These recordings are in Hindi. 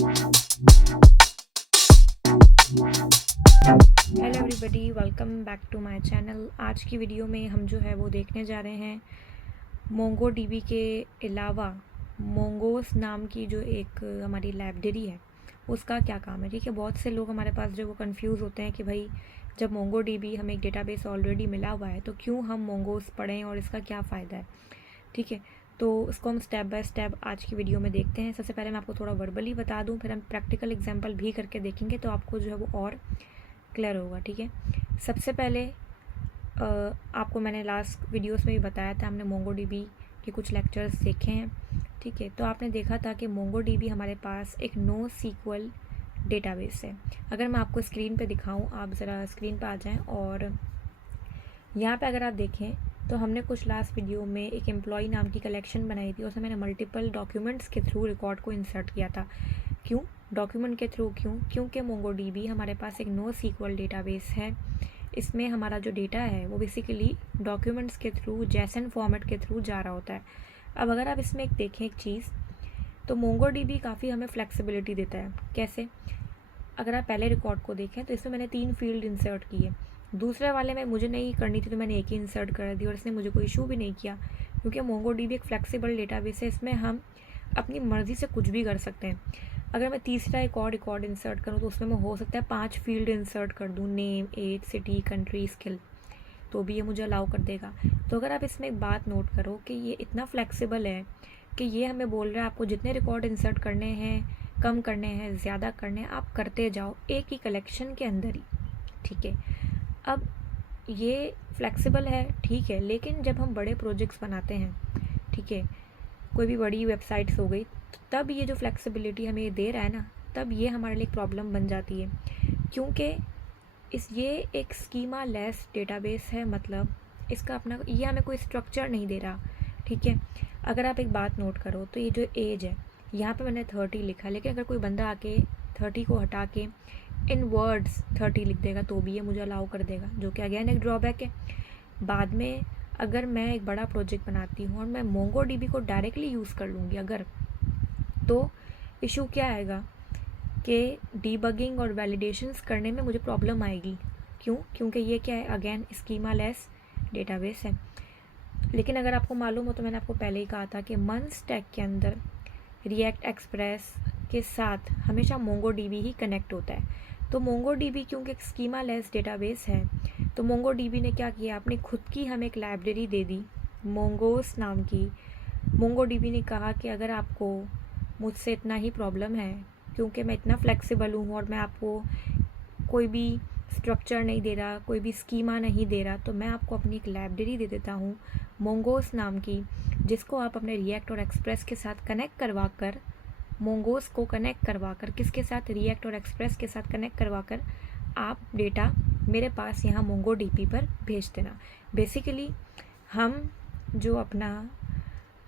Hello everybody, welcome back to my channel. आज की वीडियो में हम जो है वो देखने जा रहे हैं मोंगो डीबी के अलावा मोंगोस नाम की जो एक हमारी लाइब्रेरी है उसका क्या काम है। ठीक है, बहुत से लोग हमारे पास जो वो कंफ्यूज होते हैं कि भाई जब मोंगो डीबी हमें एक डेटाबेस ऑलरेडी मिला हुआ है तो क्यों हम मोंगोस पढ़ें और इसका क्या फ़ायदा है। ठीक है, तो उसको हम स्टेप बाय स्टेप आज की वीडियो में देखते हैं। सबसे पहले मैं आपको थोड़ा वर्बली बता दूं, फिर हम प्रैक्टिकल एग्जांपल भी करके देखेंगे तो आपको जो है वो और क्लियर होगा। ठीक है, सबसे पहले आपको मैंने लास्ट वीडियोस में भी बताया था, हमने मोंगो डीबी के कुछ लेक्चर्स देखे हैं। ठीक है, तो आपने देखा था कि मोंगो डीबी हमारे पास एक नो सीक्वल डेटाबेस है। अगर मैं आपको स्क्रीन पे दिखाऊं, आप ज़रा स्क्रीन पे आ जाएं और यहाँ पे अगर आप देखें तो हमने कुछ लास्ट वीडियो में एक एम्प्लॉय नाम की कलेक्शन बनाई थी। उसमें मैंने मल्टीपल डॉक्यूमेंट्स के थ्रू रिकॉर्ड को इंसर्ट किया था। क्यों डॉक्यूमेंट के थ्रू? क्योंकि मोंगो डीबी हमारे पास एक नो सीक्वल डेटाबेस है। इसमें हमारा जो डेटा है वो बेसिकली डॉक्यूमेंट्स के थ्रू, जैसन फॉर्मेट के थ्रू जा रहा होता है। अब अगर आप इसमें एक देखें एक चीज़, तो मोंगो डीबी काफ़ी हमें फ्लेक्सिबिलिटी देता है। कैसे? अगर आप पहले रिकॉर्ड को देखें तो इसमें मैंने 3 फील्ड इंसर्ट की है। दूसरे वाले में मुझे नहीं करनी थी तो मैंने एक ही इंसर्ट कर दी और इसने मुझे कोई इशू भी नहीं किया, क्योंकि मोंगो डीबी एक फ्लेक्सिबल डेटाबेस है। इसमें हम अपनी मर्ज़ी से कुछ भी कर सकते हैं। अगर मैं तीसरा एक और रिकॉर्ड इंसर्ट करूँ तो उसमें मैं हो सकता है 5 फील्ड इंसर्ट कर दूँ, name, age, city, country, skill, तो भी ये मुझे अलाउ कर देगा। तो अगर आप इसमें एक बात नोट करो कि ये इतना फ्लेक्सिबल है कि ये हमें बोल रहा है आपको जितने रिकॉर्ड इंसर्ट करने हैं, कम करने हैं, ज़्यादा करने हैं, आप करते जाओ एक ही कलेक्शन के अंदर ही। ठीक है, अब ये फ्लेक्सिबल है, ठीक है, लेकिन जब हम बड़े प्रोजेक्ट्स बनाते हैं, ठीक है, कोई भी बड़ी वेबसाइट्स हो गई, तब ये जो फ्लेक्सिबिलिटी हमें ये दे रहा है ना, तब ये हमारे लिए एक प्रॉब्लम बन जाती है। क्योंकि ये एक स्कीमा लेस डेटाबेस है, मतलब इसका अपना ये हमें कोई स्ट्रक्चर नहीं दे रहा। ठीक है, अगर आप एक बात नोट करो तो ये जो एज है, यहाँ पे मैंने 30 लिखा, लेकिन अगर कोई बंदा आके 30 को हटा के इन वर्ड्स 30 लिख देगा तो भी ये मुझे अलाउ कर देगा, जो कि अगेन एक ड्रॉबैक है। बाद में अगर मैं एक बड़ा प्रोजेक्ट बनाती हूँ और मैं मोंगो डीबी को डायरेक्टली यूज़ कर लूँगी अगर, तो इशू क्या आएगा कि डीबगिंग और वैलिडेशंस करने में मुझे प्रॉब्लम आएगी। क्यों? क्योंकि ये क्या है, अगेन स्कीमा लेस डेटाबेस है। लेकिन अगर आपको मालूम हो तो मैंने आपको पहले ही कहा था कि मन स्टैक के अंदर रिएक्ट एक्सप्रेस के साथ हमेशा मोंगो डीबी ही कनेक्ट होता है। तो मोंगो डीबी क्योंकि एक स्कीमा लेस डेटाबेस है, तो मोंगो डीबी ने क्या किया, अपनी खुद की हमें एक लाइब्रेरी दे दी मोंगोस नाम की। मोंगो डीबी ने कहा कि अगर आपको मुझसे इतना ही प्रॉब्लम है, क्योंकि मैं इतना फ्लेक्सिबल हूँ और मैं आपको कोई भी स्ट्रक्चर नहीं दे रहा, कोई भी स्कीमा नहीं दे रहा, तो मैं आपको अपनी एक लाइब्रेरी दे देता हूँ मोंगोस नाम की, जिसको आप अपने रिएक्ट और एक्सप्रेस के साथ कनेक्ट करवा कर, मोंगोस को कनेक्ट करवा कर, किसके साथ, रिएक्ट और एक्सप्रेस के साथ कनेक्ट करवा कर आप डेटा मेरे पास यहाँ मोंगो डीबी पर भेज देना। बेसिकली हम जो अपना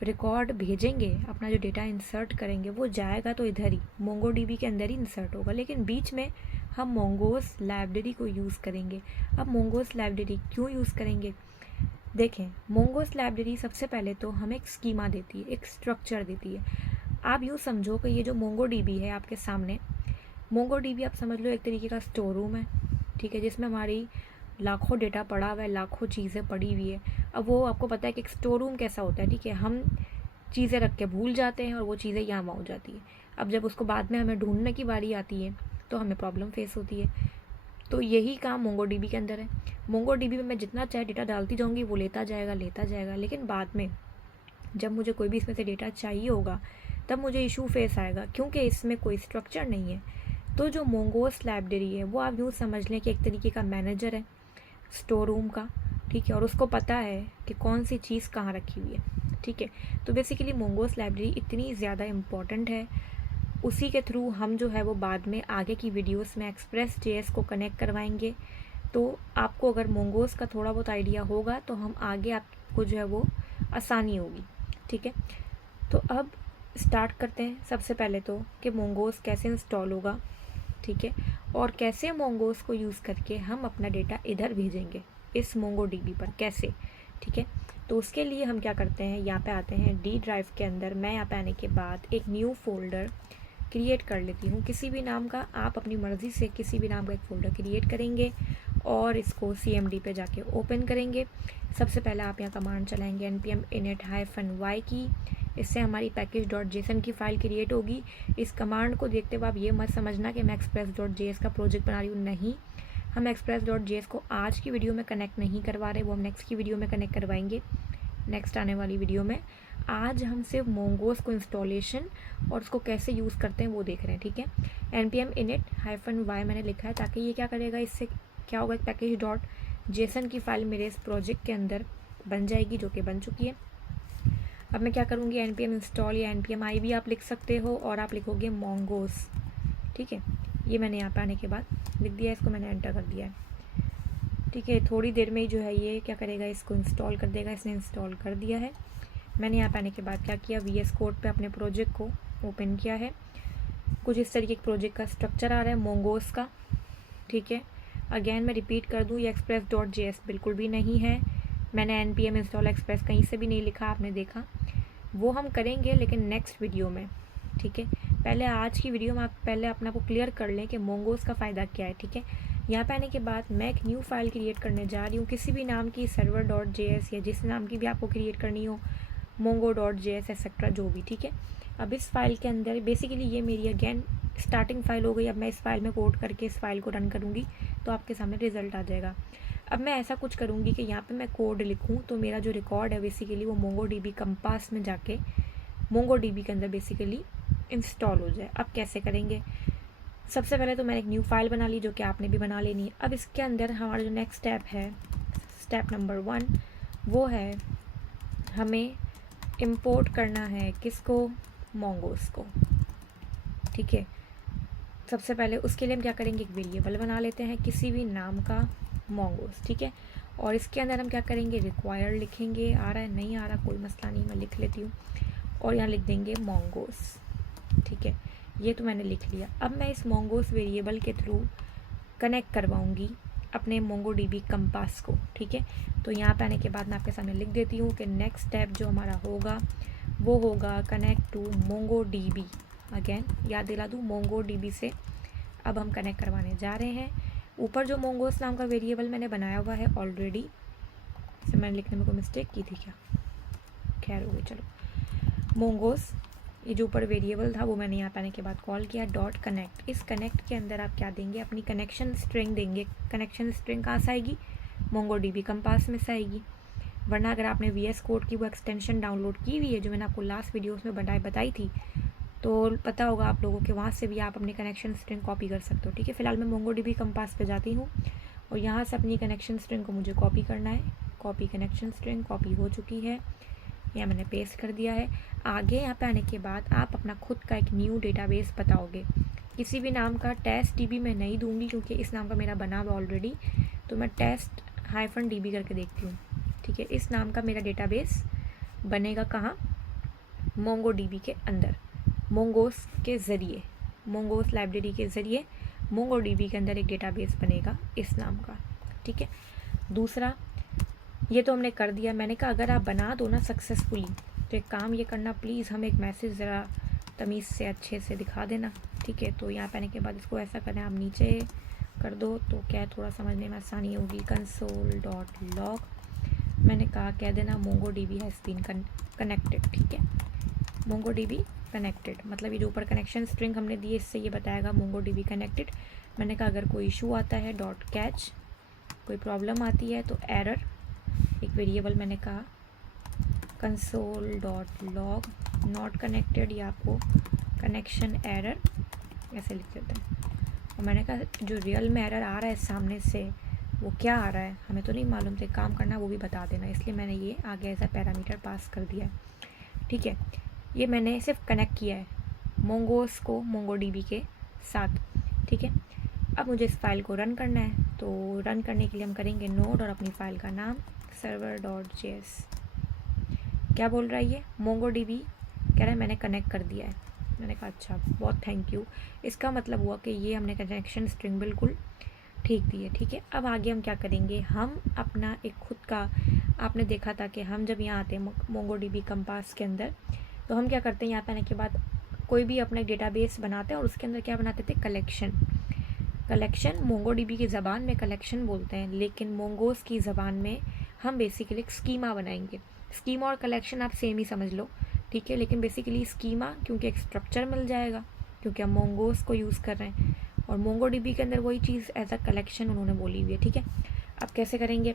रिकॉर्ड भेजेंगे, अपना जो डेटा इंसर्ट करेंगे, वो जाएगा तो इधर ही मोंगो डीबी के अंदर ही इंसर्ट होगा, लेकिन बीच में हम मोंगोस लाइब्रेरी को यूज़ करेंगे। अब मोंगोस लाइब्रेरी क्यों यूज़ करेंगे? देखें, मोंगोस लाइब्रेरी सबसे पहले तो हमें एक स्कीमा देती है, एक स्ट्रक्चर देती है। आप यूँ समझो कि ये जो मोंगो डीबी है आपके सामने, मोंगो डीबी आप समझ लो एक तरीके का स्टोर रूम है। ठीक है, जिसमें हमारी लाखों डेटा पड़ा हुआ है, लाखों चीज़ें पड़ी हुई है। अब वो आपको पता है कि एक स्टोर रूम कैसा होता है। ठीक है, हम चीज़ें रख के भूल जाते हैं और वो चीज़ें यहाँ वहाँ हो जाती है। अब जब उसको बाद में हमें ढूंढने की बारी आती है तो हमें प्रॉब्लम फेस होती है। तो यही काम मोंगो डीबी के अंदर है। मोंगो डीबी में मैं जितना चाहे डेटा डालती जाऊँगी, वो लेता जाएगा, लेकिन बाद में जब मुझे कोई भी इसमें से डेटा चाहिए होगा तब मुझे इशू फेस आएगा, क्योंकि इसमें कोई स्ट्रक्चर नहीं है। तो जो मोंगोस लाइब्रेरी है वो आप यूँ समझ लें कि एक तरीके का मैनेजर है स्टोर रूम का। ठीक है, और उसको पता है कि कौन सी चीज़ कहाँ रखी हुई है। ठीक है, तो बेसिकली मोंगोस लाइब्रेरी इतनी ज़्यादा इम्पॉर्टेंट है, उसी के थ्रू हम जो है वो बाद में आगे की वीडियोस में एक्सप्रेस जेएस को कनेक्ट करवाएंगे। तो आपको अगर मोंगोस का थोड़ा बहुत आइडिया होगा तो हम आगे आपको जो है वो आसानी होगी। ठीक है, तो अब स्टार्ट करते हैं। सबसे पहले तो कि मोंगोस कैसे इंस्टॉल होगा, ठीक है, और कैसे मोंगोस को यूज़ करके हम अपना डेटा इधर भेजेंगे इस मोंगो डीबी पर, कैसे। ठीक है, तो उसके लिए हम क्या करते हैं, यहाँ पे आते हैं डी ड्राइव के अंदर। मैं यहाँ पे आने के बाद एक न्यू फोल्डर क्रिएट कर लेती हूँ किसी भी नाम का। आप अपनी मर्ज़ी से किसी भी नाम का एक फ़ोल्डर क्रिएट करेंगे और इसको CMD पे जाके ओपन करेंगे। सबसे पहले आप यहाँ कमांड चलाएंगे npm init-y की। इससे हमारी package.json की फ़ाइल क्रिएट होगी। इस कमांड को देखते हुए आप ये मत समझना कि मैं express.js का प्रोजेक्ट बना रही हूँ, नहीं। हम express.js को आज की वीडियो में कनेक्ट नहीं करवा रहे, वो हम नेक्स्ट की वीडियो में कनेक्ट करवाएंगे, नेक्स्ट आने वाली वीडियो में। आज हम सिर्फ मोंगोस को इंस्टॉलेशन और उसको कैसे यूज़ करते हैं वो देख रहे हैं, ठीक है। npm init-y मैंने लिखा है ताकि ये क्या करेगा, इससे क्या होगा, एक package.json की फ़ाइल मेरे इस प्रोजेक्ट के अंदर बन जाएगी, जो कि बन चुकी है। अब मैं क्या करूँगी, npm install या npm i भी आप लिख सकते हो और आप लिखोगे मोंगोस, ठीक है। ये मैंने यहाँ पे आने के बाद लिख दिया, इसको मैंने एंटर कर दिया है, ठीक है। थोड़ी देर में ही जो है ये क्या करेगा, इसको इंस्टॉल कर देगा। इसने इंस्टॉल कर दिया है। मैंने यहाँ पे आने के बाद क्या किया, VS कोड पे अपने प्रोजेक्ट को ओपन किया है। कुछ इस तरीके के प्रोजेक्ट का स्ट्रक्चर आ रहा है मोंगोस का, ठीक है। अगेन मैं रिपीट कर दूँ, ये express.js बिल्कुल भी नहीं है। मैंने npm इंस्टॉल एक्सप्रेस कहीं से भी नहीं लिखा, आपने देखा। वो हम करेंगे लेकिन नेक्स्ट वीडियो में, ठीक है। पहले आज की वीडियो में आप पहले अपना को क्लियर कर लें कि मोंगोस का फ़ायदा क्या है, ठीक है। यहाँ पे आने के बाद मैं एक न्यू फाइल क्रिएट करने जा रही हूँ, किसी भी नाम की, server.js या जिस नाम की भी आपको क्रिएट करनी हो, mongo.js एक्सेट्रा जो भी, ठीक है। अब इस फाइल के अंदर बेसिकली ये मेरी अगेन स्टार्टिंग फाइल हो गई। अब मैं इस फाइल में कोड करके इस फाइल को रन करूँगी तो आपके सामने रिजल्ट आ जाएगा। अब मैं ऐसा कुछ करूँगी कि यहाँ पे मैं कोड लिखूँ तो मेरा जो रिकॉर्ड है बेसिकली वो MongoDB कंपास में जाके MongoDB के अंदर बेसिकली इंस्टॉल हो जाए। अब कैसे करेंगे, सबसे पहले तो मैंने एक न्यू फाइल बना ली, जो कि आपने भी बना लेनी है। अब इसके अंदर हमारा जो नेक्स्ट स्टेप है, स्टेप नंबर 1, वो है हमें इंपोर्ट करना है किसको, मोंगोस को, ठीक है। सबसे पहले उसके लिए हम क्या करेंगे, एक वेरिएबल बना लेते हैं किसी भी नाम का, मोंगोस, ठीक है। और इसके अंदर हम क्या करेंगे, रिक्वायर्ड लिखेंगे। आ रहा है, नहीं आ रहा कोई मसला नहीं, मैं लिख लेती हूँ। और यहाँ लिख देंगे मोंगोस, ठीक है। ये तो मैंने लिख लिया। अब मैं इस मोंगोस वेरिएबल के थ्रू कनेक्ट करवाऊँगी अपने MongoDB कंपास को, ठीक है। तो यहाँ पे आने के बाद मैं आपके सामने लिख देती हूँ कि नेक्स्ट स्टेप जो हमारा होगा वो होगा कनेक्ट टू MongoDB। अगेन याद दिला दूँ, MongoDB से अब हम कनेक्ट करवाने जा रहे हैं। ऊपर जो मोंगोस नाम का वेरिएबल मैंने बनाया हुआ है ऑलरेडी, इसे मैंने लिखने में कोई मिस्टेक की थी क्या, खैर हो गई, चलो। मोंगोस ये जो ऊपर वेरिएबल था वो मैंने यहाँ पे आने के बाद कॉल किया .connect। इस कनेक्ट के अंदर आप क्या देंगे, अपनी कनेक्शन स्ट्रिंग देंगे। कनेक्शन स्ट्रिंग कहाँ से आएगी, MongoDB कंपास में से आएगी। वरना अगर आपने VS कोड की वो एक्सटेंशन डाउनलोड की हुई है जो मैंने आपको लास्ट वीडियोस में बताई थी, तो पता होगा आप लोगों के, वहाँ से भी आप अपनी कनेक्शन स्ट्रिंग कॉपी कर सकते हो, ठीक है। फिलहाल मैं MongoDB कंपास पे जाती हूँ और यहाँ से अपनी कनेक्शन स्ट्रिंग को मुझे कॉपी करना है। कॉपी कनेक्शन स्ट्रिंग कॉपी हो चुकी है, यहाँ मैंने पेस्ट कर दिया है। आगे यहाँ पे आने के बाद आप अपना खुद का एक न्यू डेटाबेस बताओगे। किसी भी नाम का, TestDB मैं नहीं दूंगी क्योंकि इस नाम का मेरा बना हुआ ऑलरेडी, तो मैं test-db करके देखती हूँ, ठीक है। इस नाम का मेरा डेटाबेस बनेगा कहाँ, MongoDB के अंदर, मोंगोस के ज़रिए, मोंगोस लाइब्रेरी के ज़रिए MongoDB के अंदर एक डेटाबेस बनेगा इस नाम का, ठीक है। दूसरा, ये तो हमने कर दिया। मैंने कहा अगर आप बना दो ना सक्सेसफुली तो एक काम ये करना, प्लीज़ हमें एक मैसेज ज़रा तमीज़ से अच्छे से दिखा देना, ठीक है। तो यहाँ पे आने के बाद इसको ऐसा करना, आप नीचे कर दो तो क्या है, थोड़ा समझने में आसानी होगी। console.log मैंने कहा कह देना MongoDB हैज़ बीन कनेक्टेड, ठीक है। MongoDB कनेक्टेड मतलब ये जो ऊपर कनेक्शन स्ट्रिंग हमने दी है इससे ये बताएगा MongoDB कनेक्टेड। मैंने कहा अगर कोई इशू आता है .catch, कोई प्रॉब्लम आती है तो एरर, एक वेरिएबल मैंने कहा console.log नॉट कनेक्टेड, या आपको कनेक्शन एरर ऐसे लिख देते हैं। और मैंने कहा जो रियल में एरर आ रहा है सामने से वो क्या आ रहा है, हमें तो नहीं मालूम, तो काम करना वो भी बता देना, इसलिए मैंने ये आगे ऐसा पैरामीटर पास कर दिया है, ठीक है। ये मैंने सिर्फ कनेक्ट किया है मोंगोस को MongoDB के साथ, ठीक है। अब मुझे इस फाइल को रन करना है, तो रन करने के लिए हम करेंगे नोड और अपनी फ़ाइल का नाम server.js। क्या बोल रहा है ये, MongoDB कह रहा है मैंने कनेक्ट कर दिया है। मैंने कहा अच्छा, बहुत थैंक यू। इसका मतलब हुआ कि ये हमने कनेक्शन स्ट्रिंग बिल्कुल ठीक दी है, ठीक है। अब आगे हम क्या करेंगे, हम अपना एक खुद का, आपने देखा था कि हम जब यहाँ आते हैं MongoDB कंपास के अंदर तो हम क्या करते हैं, यहाँ पे आने के बाद कोई भी अपना डेटाबेस बनाते हैं और उसके अंदर क्या बनाते थे, कलेक्शन मोंगोडीबी की ज़बान में कलेक्शन बोलते हैं, लेकिन मोंगोस की ज़बान में हम बेसिकली एक स्कीमा बनाएंगे। स्कीमा और कलेक्शन आप सेम ही समझ लो, ठीक है, लेकिन बेसिकली स्कीमा क्योंकि एक स्ट्रक्चर मिल जाएगा क्योंकि हम मोंगोस को यूज़ कर रहे हैं, और मोंगोडीबी के अंदर वही चीज़ एज अ कलेक्शन उन्होंने बोली हुई है, ठीक है। अब कैसे करेंगे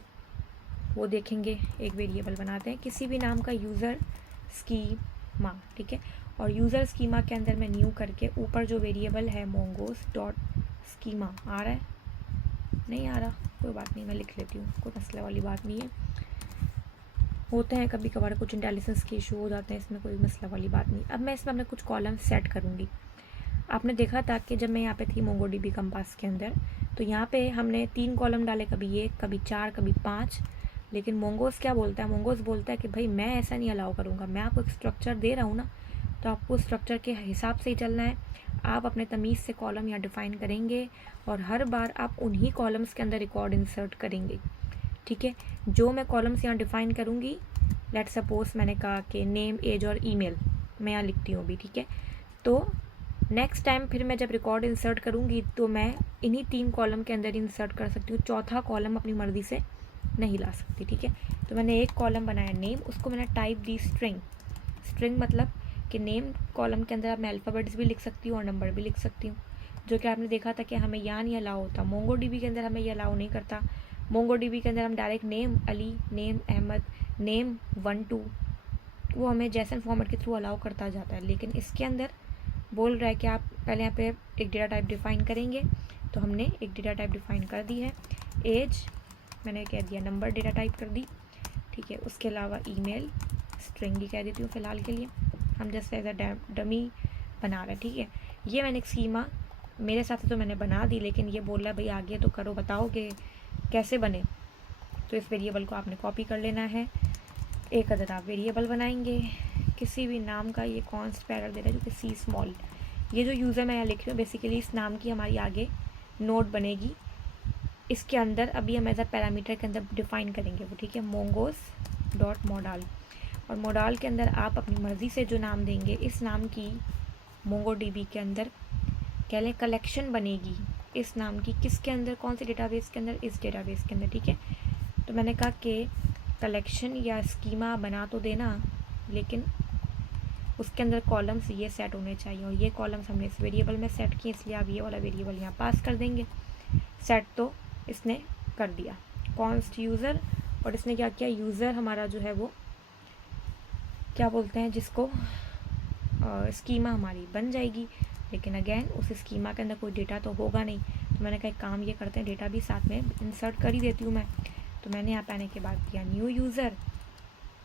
वो देखेंगे। एक वेरिएबल बनाते हैं किसी भी नाम का, यूज़र स्कीमा, ठीक है, और यूज़र स्कीमा के अंदर मैं न्यू करके ऊपर जो वेरिएबल है मोंगोस डॉट स्कीमा आ रहा है, नहीं आ रहा, कोई बात नहीं, मैं लिख लेती हूँ, कोई मसले वाली बात नहीं है। होते हैं कभी कभार कुछ इंटेलिजेंस के इशू हो जाते हैं, इसमें कोई मसला वाली बात नहीं। अब मैं इसमें अपने कुछ कॉलम सेट करूँगी। आपने देखा था कि जब मैं यहाँ पे थी मोंगोडीबी कंपास के अंदर, तो यहाँ पे हमने 3 कॉलम डाले, कभी 1, कभी 4, कभी 5, लेकिन मोंगोस क्या बोलता है, मोंगोस बोलता है कि भाई मैं ऐसा नहीं अलाउ करूँगा, मैं आपको एक स्ट्रक्चर दे रहा हूँ ना, तो आपको स्ट्रक्चर के हिसाब से ही चलना है। आप अपने तमीज़ से कॉलम यहाँ डिफ़ाइन करेंगे और हर बार आप उन्हीं कॉलम्स के अंदर रिकॉर्ड इंसर्ट करेंगे, ठीक है। जो मैं कॉलम्स यहाँ डिफ़ाइन करूँगी, लेट सपोज मैंने कहा कि नेम, एज और ईमेल मैं यहाँ लिखती हूँ अभी, ठीक है, तो नेक्स्ट टाइम फिर मैं जब रिकॉर्ड इंसर्ट करूँगी तो मैं इन्हीं 3 कॉलम के अंदर इंसर्ट कर सकती हूँ, चौथा कॉलम अपनी मर्ज़ी से नहीं ला सकती, ठीक है। तो मैंने एक कॉलम बनाया नेम, उसको मैंने टाइप दी स्ट्रिंग मतलब कि नेम कॉलम के अंदर आप मैं अल्फ़ाबेट्स भी लिख सकती हूँ और नंबर भी लिख सकती हूँ, जो कि आपने देखा था कि हमें यहाँ नहीं अलाउ होता, मोंगोडीबी के अंदर हमें ये अलाउ नहीं करता। मोंगोडीबी के अंदर हम direct name Ali, name Ahmed, name 1 2 वो हमें जेसन फॉर्मेट के थ्रू अलाउ करता जाता है, लेकिन इसके अंदर बोल रहा है कि आप पहले यहाँ पे एक डेटा टाइप डिफ़ाइन करेंगे, तो हमने एक डेटा टाइप डिफ़ाइन कर दी है। एज मैंने कह दिया, नंबर डेटा टाइप कर दी, ठीक है। उसके अलावा ईमेल स्ट्रिंग ही कह देती हूँ फ़िलहाल के लिए, हम जस्ट एज अ डमी बना रहे हैं, ठीक है। ये मैंने एक स्कीमा मेरे साथ तो मैंने बना दी, लेकिन ये बोल रहा है भाई आगे तो करो, बताओ कि कैसे बने। तो इस वेरिएबल को आपने कॉपी कर लेना है। एक अदर आप वेरिएबल बनाएंगे किसी भी नाम का, ये कॉन्स्ट पैरल दे रहा है जो कि सी स्मॉल, ये जो यूज़र मैं यहाँ लिख रही हूँ बेसिकली इस नाम की हमारी आगे नोट बनेगी, इसके अंदर अभी हम एज अ पैरामीटर के अंदर डिफ़ाइन करेंगे वो, ठीक है, मोंगोस डॉट मोडाल, और मोडाल के अंदर आप अपनी मर्ज़ी से जो नाम देंगे, इस नाम की मोंगोडीबी के अंदर कह लें कलेक्शन बनेगी, इस नाम की किसके अंदर, कौन से डेटाबेस के अंदर, इस डेटाबेस के अंदर, ठीक है। तो मैंने कहा कि कलेक्शन या स्कीमा बना तो देना, लेकिन उसके अंदर कॉलम्स ये सेट होने चाहिए, और ये कॉलम्स हमने इस वेरिएबल में सेट किए, इसलिए आप ये वाला वेरिएबल यहाँ पास कर देंगे। सेट तो इसने कर दिया कॉन्स्ट यूज़र, और इसने क्या किया, यूज़र हमारा जो है वो क्या बोलते हैं जिसको स्कीमा हमारी बन जाएगी, लेकिन अगेन उस स्कीमा के अंदर कोई डेटा तो होगा नहीं। तो मैंने कहा एक काम ये करते हैं, डेटा भी साथ में इंसर्ट कर ही देती हूँ मैं। तो मैंने यहाँ पे आने के बाद किया न्यू यूज़र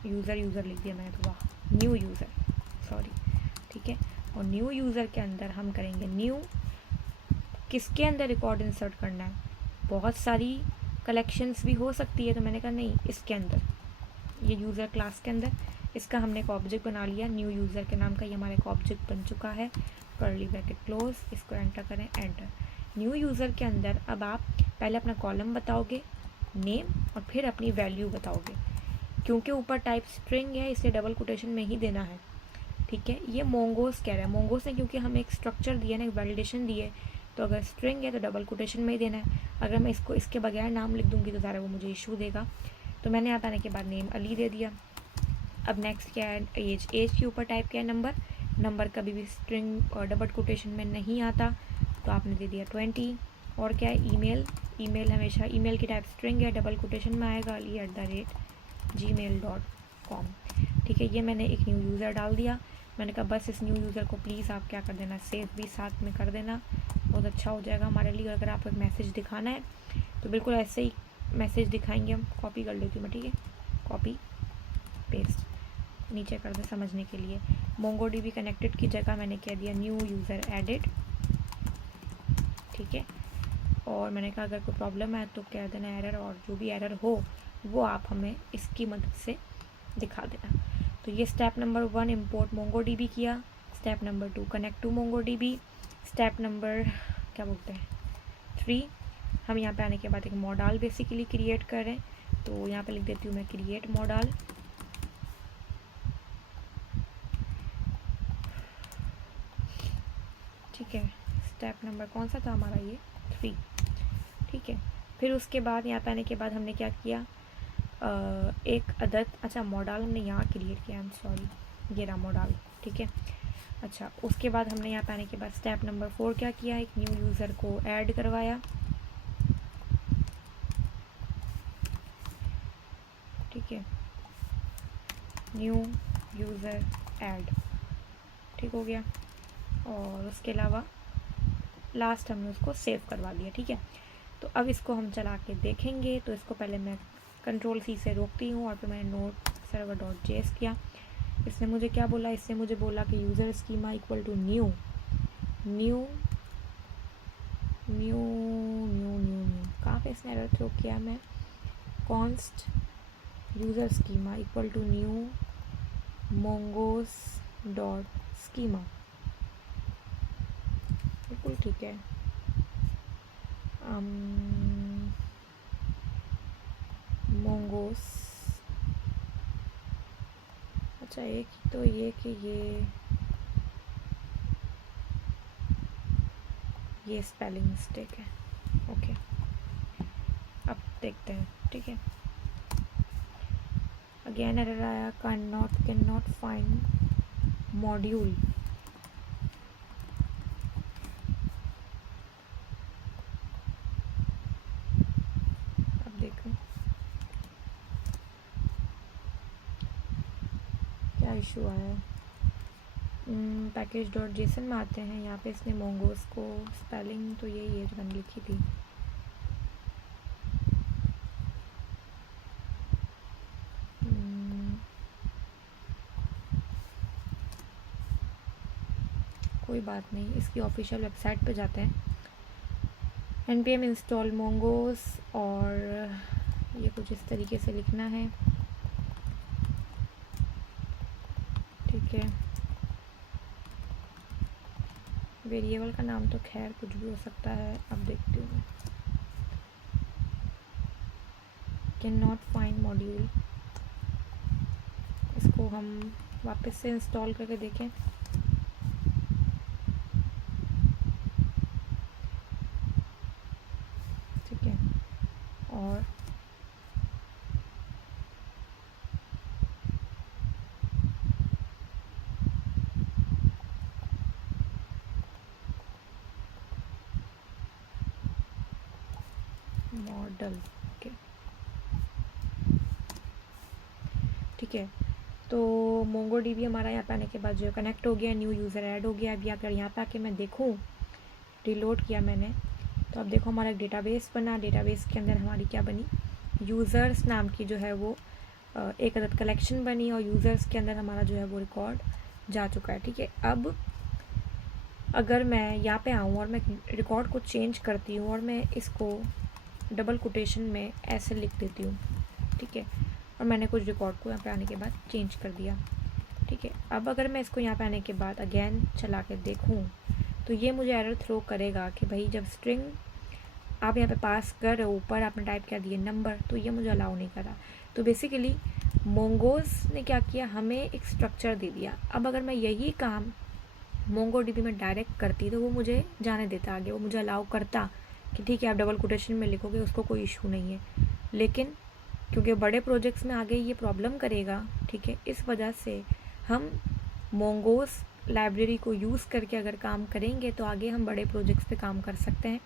लिख दिया मैंने, तो वाह, न्यू यूज़र सॉरी, ठीक है। और न्यू यूज़र के अंदर हम करेंगे न्यू, किसके अंदर रिकॉर्ड इंसर्ट करना है, बहुत सारी कलेक्शंस भी हो सकती है, तो मैंने कहा नहीं इसके अंदर, ये यूज़र क्लास के अंदर इसका हमने एक ऑब्जेक्ट बना लिया, न्यू यूज़र के नाम का ये हमारा एक ऑब्जेक्ट बन चुका है, कर्ली ब्रैकेट क्लोज, इसको एंटर करें, एंटर। न्यू यूज़र के अंदर अब आप पहले अपना कॉलम बताओगे, नेम, और फिर अपनी वैल्यू बताओगे, क्योंकि ऊपर टाइप स्ट्रिंग है इसलिए डबल कोटेशन में ही देना है, ठीक है। ये मोंगोस कह रहा है, मोंगोस ने क्योंकि हमें एक स्ट्रक्चर दिया ना, एक वैलिडेशन दी है, तो अगर स्ट्रिंग है तो डबल कोटेशन में ही देना है। अगर मैं इसको इसके बगैर नाम लिख दूँगी तो ज़रा वो मुझे इशू देगा। तो मैंने यहाँ पे आने के बाद नेम अली दे दिया। अब नेक्स्ट क्या है, एज के ऊपर टाइप किया है नंबर कभी भी स्ट्रिंग और डबल कोटेशन में नहीं आता, तो आपने दे दिया 20। और क्या है, ईमेल हमेशा ईमेल की टाइप स्ट्रिंग है, डबल कोटेशन में आएगा, ali@gmail.com, ठीक है। ये मैंने एक न्यू यूज़र डाल दिया। मैंने कहा बस इस न्यू यूज़र को प्लीज़ आप क्या कर देना, सेव भी साथ में कर देना, बहुत अच्छा हो जाएगा हमारे लिए। अगर आपको एक मैसेज दिखाना है तो बिल्कुल ऐसे ही मैसेज दिखाएंगे हम। कॉपी कर लेती हूँ मैं, ठीक है, कॉपी पेस्ट नीचे कर दे समझने के लिए। मोंगोडीबी कनेक्टेड की जगह मैंने कह दिया न्यू यूज़र एडिड, ठीक है। और मैंने कहा अगर कोई प्रॉब्लम है तो कह देना एरर, और जो भी एरर हो वो आप हमें इसकी मदद से दिखा देना। तो ये स्टेप नंबर 1 इंपोर्ट मोंगोडीबी किया, step number 2 connect to MongoDB, step number क्या बोलते हैं 3 हम यहाँ पे आने के बाद एक मॉडल बेसिकली क्रिएट कर रहे हैं। तो यहाँ पे लिख देती हूँ मैं क्रिएट मॉडल, ठीक है। स्टेप नंबर कौन सा था हमारा, ये 3, ठीक है। फिर उसके बाद यहाँ पे आने के बाद हमने क्या किया, एक अदद, अच्छा मॉडल हमने यहाँ क्रिएट किया, आई एम सॉरी, ये रहा मॉडल, ठीक है। अच्छा, उसके बाद हमने यहाँ पे आने के बाद स्टेप नंबर 4 क्या किया, एक न्यू यूज़र को ऐड करवाया, ठीक है, न्यू यूज़र ऐड, ठीक हो गया। और उसके अलावा लास्ट हमने उसको सेव करवा दिया, ठीक है। तो अब इसको हम चला के देखेंगे। तो इसको पहले मैं Ctrl+C से रोकती हूँ और फिर मैंने नोट सर्वर डॉट जेएस किया। इसने मुझे क्या बोला, इसने मुझे बोला कि user schema equal to new new new new new new कहाँ पे इसने एरर थ्रो किया, मैं const user schema equal to new Mongoose dot schema, बिल्कुल ठीक है। मोंगोस, अच्छा एक तो ये कि ये स्पेलिंग मिस्टेक है, ओके। अब देखते हैं, ठीक है। अगेन एरर आया, कैन नॉट फाइंड मॉड्यूल, अब देखो क्या इशू आया है। पैकेज डॉट जेसन में आते हैं, यहाँ पे इसने मोंगोस को स्पेलिंग तो यही है जो मैंने लिखी थी, कोई बात नहीं, इसकी ऑफिशियल वेबसाइट पे जाते हैं, npm इंस्टॉल मोंगोस, और ये कुछ इस तरीके से लिखना है, ठीक है। वेरिएबल का नाम तो खैर कुछ भी हो सकता है, अब देखती हूँ मैं। कैन नॉट फाइंड मॉड्यूल, इसको हम वापस से इंस्टॉल करके देखें, ठीक है। और मॉडल, ओके, ठीक है। तो मोंगो डीबी हमारा यहाँ पे आने के बाद जो कनेक्ट हो गया, न्यू यूज़र ऐड हो गया। अभी अगर यहाँ पे आके मैं देखूँ, रिलोड किया मैंने, तो अब देखो हमारा एक डेटाबेस बना, डेटाबेस के अंदर हमारी क्या बनी, यूज़र्स नाम की जो है वो एक अदद कलेक्शन बनी, और यूज़र्स के अंदर हमारा जो है वो रिकॉर्ड जा चुका है, ठीक है। अब अगर मैं यहाँ पे आऊँ और मैं रिकॉर्ड को चेंज करती हूँ और मैं इसको डबल कोटेशन में ऐसे लिख देती हूँ, ठीक है, और मैंने कुछ रिकॉर्ड को यहाँ पे आने के बाद चेंज कर दिया, ठीक है। अब अगर मैं इसको यहाँ पे आने के बाद अगेन चला के देखूँ, तो ये मुझे एरर थ्रो करेगा कि भाई जब स्ट्रिंग आप यहाँ पे पास कर रहे हो, ऊपर आपने टाइप कर दिए नंबर, तो ये मुझे अलाउ नहीं करा। तो बेसिकली मोंगोस ने क्या किया, हमें एक स्ट्रक्चर दे दिया। अब अगर मैं यही काम मोंगो डीबी में डायरेक्ट करती तो वो मुझे जाने देता आगे, वो मुझे अलाउ करता कि ठीक है आप डबल कोटेशन में लिखोगे, उसको कोई इशू नहीं है। लेकिन क्योंकि बड़े प्रोजेक्ट्स में आगे ये प्रॉब्लम करेगा, ठीक है, इस वजह से हम मोंगोस लाइब्रेरी को यूज़ करके अगर काम करेंगे तो आगे हम बड़े प्रोजेक्ट्स पे काम कर सकते हैं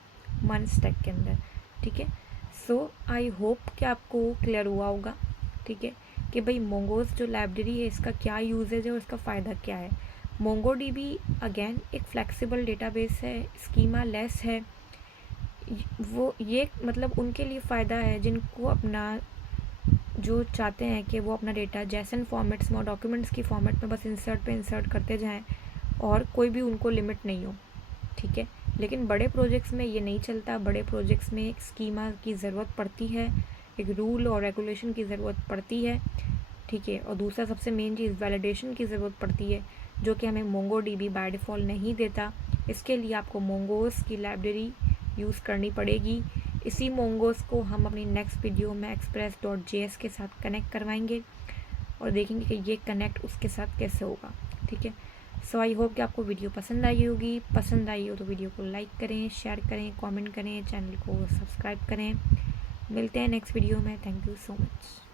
मन स्टैक के अंदर, ठीक है। सो आई होप कि आपको क्लियर हुआ होगा, ठीक है, कि भाई मोंगोस जो लाइब्रेरी है इसका क्या यूजेज है और इसका फ़ायदा क्या है। मोंगो डीबी अगेन एक फ्लेक्सिबल डेटाबेस है, स्कीमा लेस है, वो ये मतलब उनके लिए फ़ायदा है जिनको अपना जो चाहते हैं कि वो अपना डेटा जैसन फॉर्मेट्स में और डॉक्यूमेंट्स की फॉर्मेट में बस इंसर्ट पे इंसर्ट करते जाएं और कोई भी उनको लिमिट नहीं हो, ठीक है। लेकिन बड़े प्रोजेक्ट्स में ये नहीं चलता, बड़े प्रोजेक्ट्स में एक स्कीमा की ज़रूरत पड़ती है, एक रूल और रेगुलेशन की ज़रूरत पड़ती है, ठीक है। और दूसरा सबसे मेन चीज़ वैलिडेशन की ज़रूरत पड़ती है, जो कि हमें मोंगो डीबी बाय डिफ़ॉल्ट नहीं देता। इसके लिए आपको मोंगोस की लाइब्रेरी यूज़ करनी पड़ेगी। इसी मोंगोस को हम अपनी नेक्स्ट वीडियो में express.js के साथ कनेक्ट करवाएंगे और देखेंगे कि ये कनेक्ट उसके साथ कैसे होगा, ठीक है। सो आई होप कि आपको वीडियो पसंद आई होगी। पसंद आई हो तो वीडियो को लाइक करें, शेयर करें, कमेंट करें, चैनल को सब्सक्राइब करें। मिलते हैं नेक्स्ट वीडियो में। Thank you so much.